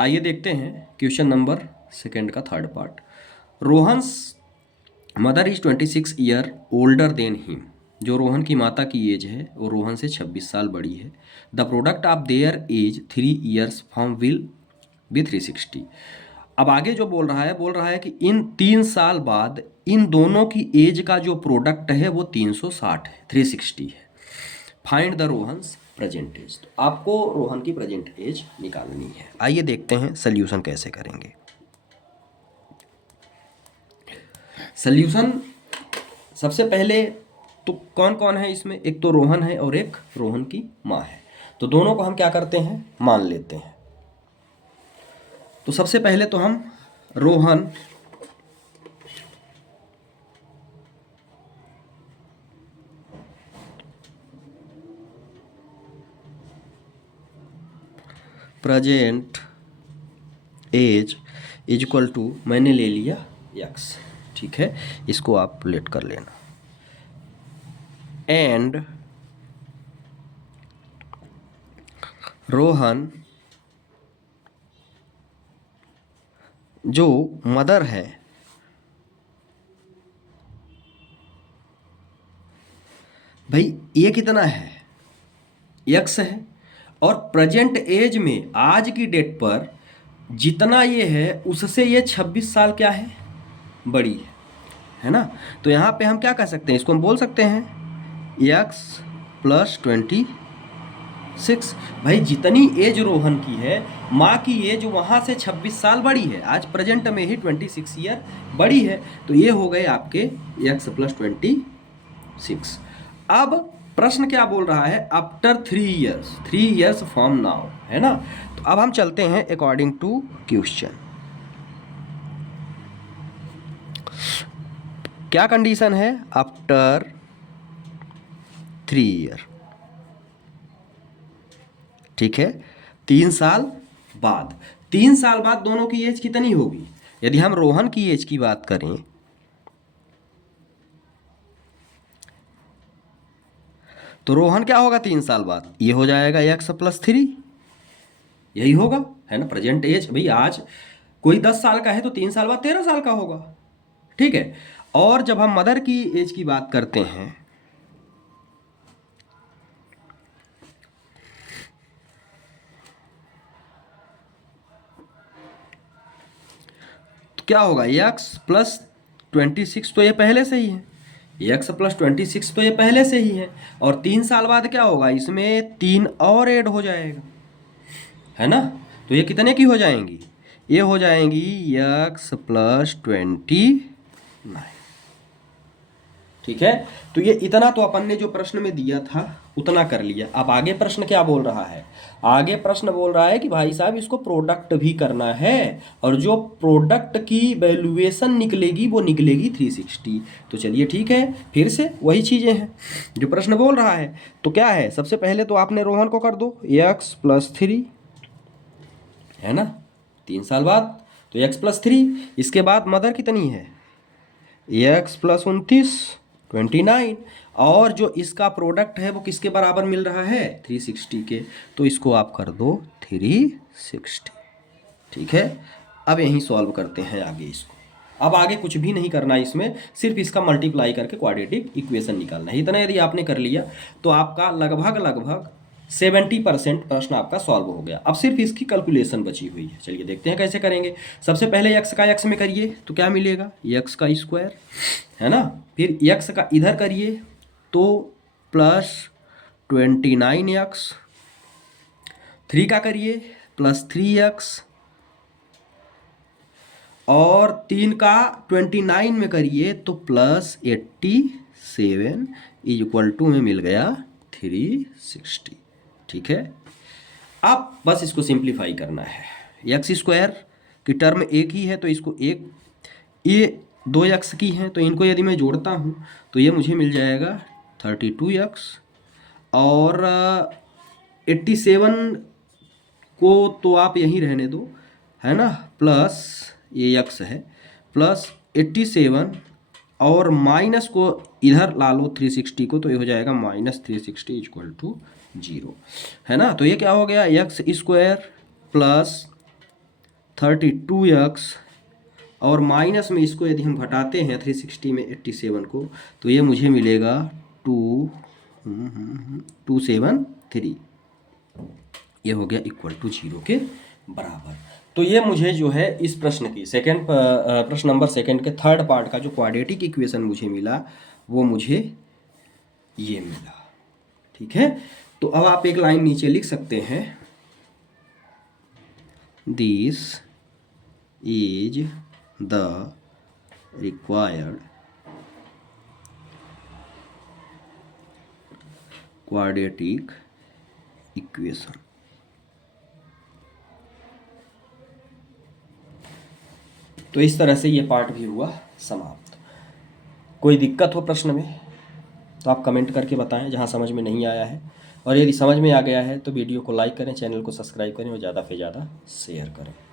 आइए देखते हैं क्वेश्चन नंबर सेकेंड का third part. Rohan's mother is 26 year older than him. जो रोहन की माता की एज है वो रोहन से 26 साल बड़ी है। The product of their age 3 years from will be 360। अब आगे जो बोल रहा है कि इन 3 साल बाद इन दोनों की एज का जो प्रोडक्ट है वो 360 है, 360 है। Find the Rohan's present age. तो आपको रोहन की प्रेजेंट एज निकालनी है। आइए देखते हैं सोल्यूशन कैसे करेंगे। सोल्यूशन सबसे पहले तो कौन कौन है इसमें, एक तो रोहन है और एक रोहन की माँ है। तो दोनों को हम क्या करते हैं, मान लेते हैं। तो सबसे पहले तो हम Rohan present age is equal to, मैंने ले लिया यक्स, ठीक है, इसको आप लेट कर लेना। एंड रोहन जो मदर है भाई ये कितना है, यक्स है। और प्रेजेंट एज में आज की डेट पर जितना ये है उससे ये 26 साल क्या है, बड़ी है ना। तो यहाँ पे हम क्या कह सकते हैं, इसको हम बोल सकते हैं यक्स प्लस 26। भाई जितनी एज रोहन की है, माँ की एज वहाँ से 26 साल बड़ी है, आज प्रेजेंट में ही 26 ईयर बड़ी है। तो ये हो गए आपके यक्स प्लस 26। अब प्रश्न क्या बोल रहा है, आफ्टर 3 ईयर्स फ्रॉम नाउ, है ना। तो अब हम चलते हैं अकॉर्डिंग टू क्वेश्चन। क्या कंडीशन है, आफ्टर 3 ईयर, ठीक है। 3 साल बाद, 3 साल बाद दोनों की एज कितनी होगी। यदि हम रोहन की एज की बात करें तो रोहन क्या होगा 3 साल बाद, ये हो जाएगा यक्स प्लस 3, यही होगा, है ना। प्रेजेंट एज भाई आज कोई 10 साल का है तो 3 साल बाद 13 साल का होगा, ठीक है। और जब हम मदर की एज की बात करते हैं तो क्या होगा, यक्स प्लस 26 तो ये पहले से ही है, यक्स प्लस 26 तो ये पहले से ही है। और 3 साल बाद क्या होगा, इसमें 3 और ऐड हो जाएगा, है ना। तो ये कितने की हो जाएंगी, ये हो जाएंगी यक्स प्लस 29, ठीक है। तो ये इतना तो अपन ने जो प्रश्न में दिया था उतना कर लिया। अब आगे प्रश्न क्या बोल रहा है, आगे प्रश्न बोल रहा है कि भाई साहब इसको प्रोडक्ट भी करना है, और जो प्रोडक्ट की वैल्यूएशन निकलेगी वो निकलेगी 360। तो चलिए ठीक है, फिर से वही चीज़ें हैं जो प्रश्न बोल रहा है। तो क्या है, सबसे पहले तो आपने रोहन को कर दो यक्स प्लस 3, है ना, 3 साल बाद तो यक्स प्लस 3। इसके बाद मदर कितनी है, एक्स प्लस 29, और जो इसका प्रोडक्ट है वो किसके बराबर मिल रहा है, 360 के। तो इसको आप कर दो 360, ठीक है। अब यहीं सॉल्व करते हैं आगे इसको। अब आगे कुछ भी नहीं करना है इसमें, सिर्फ इसका मल्टीप्लाई करके क्वाड्रेटिक इक्वेशन निकालना है। इतना यदि आपने कर लिया तो आपका लगभग 70% प्रश्न आपका सॉल्व हो गया। अब सिर्फ इसकी कैलकुलेशन बची हुई है। चलिए देखते हैं कैसे करेंगे। सबसे पहले यक्स का यक्स में करिए तो क्या मिलेगा, यक्स का स्क्वायर, है ना। फिर यक्स का इधर करिए तो प्लस 29x, 3 का करिए प्लस 3x, और 3 का 29 में करिए तो प्लस 87 इज इक्वल टू में मिल गया 360, ठीक है। अब बस इसको सिंप्लीफाई करना है। एक्स स्क्वायर की टर्म एक ही है तो इसको एक, ये 2x की हैं तो इनको यदि मैं जोड़ता हूँ तो ये मुझे मिल जाएगा 32x, और 87 को तो आप यहीं रहने दो, है ना, प्लस ये x है प्लस 87, और माइनस को इधर ला लो 360 को, तो ये हो जाएगा -360 इक्वल टू 0, है ना। तो ये क्या हो गया, एक्स स्क्वायर प्लस 32x और माइनस में इसको यदि हम घटाते हैं 360 में 87 को, तो ये मुझे मिलेगा 273। ये हो गया इक्वल टू 0 के बराबर। तो ये मुझे जो है इस प्रश्न की प्रश्न नंबर सेकंड के थर्ड पार्ट का जो क्वाड्रेटिक इक्वेशन मुझे मिला वो मुझे ये मिला। ठीक है, तो अब आप एक लाइन नीचे लिख सकते हैं, this is the required quadratic equation. तो इस तरह से ये पार्ट भी हुआ समाप्त। कोई दिक्कत हो प्रश्न में तो आप कमेंट करके बताएं जहां समझ में नहीं आया है, और यदि समझ में आ गया है तो वीडियो को लाइक करें, चैनल को सब्सक्राइब करें और ज़्यादा से ज़्यादा शेयर करें।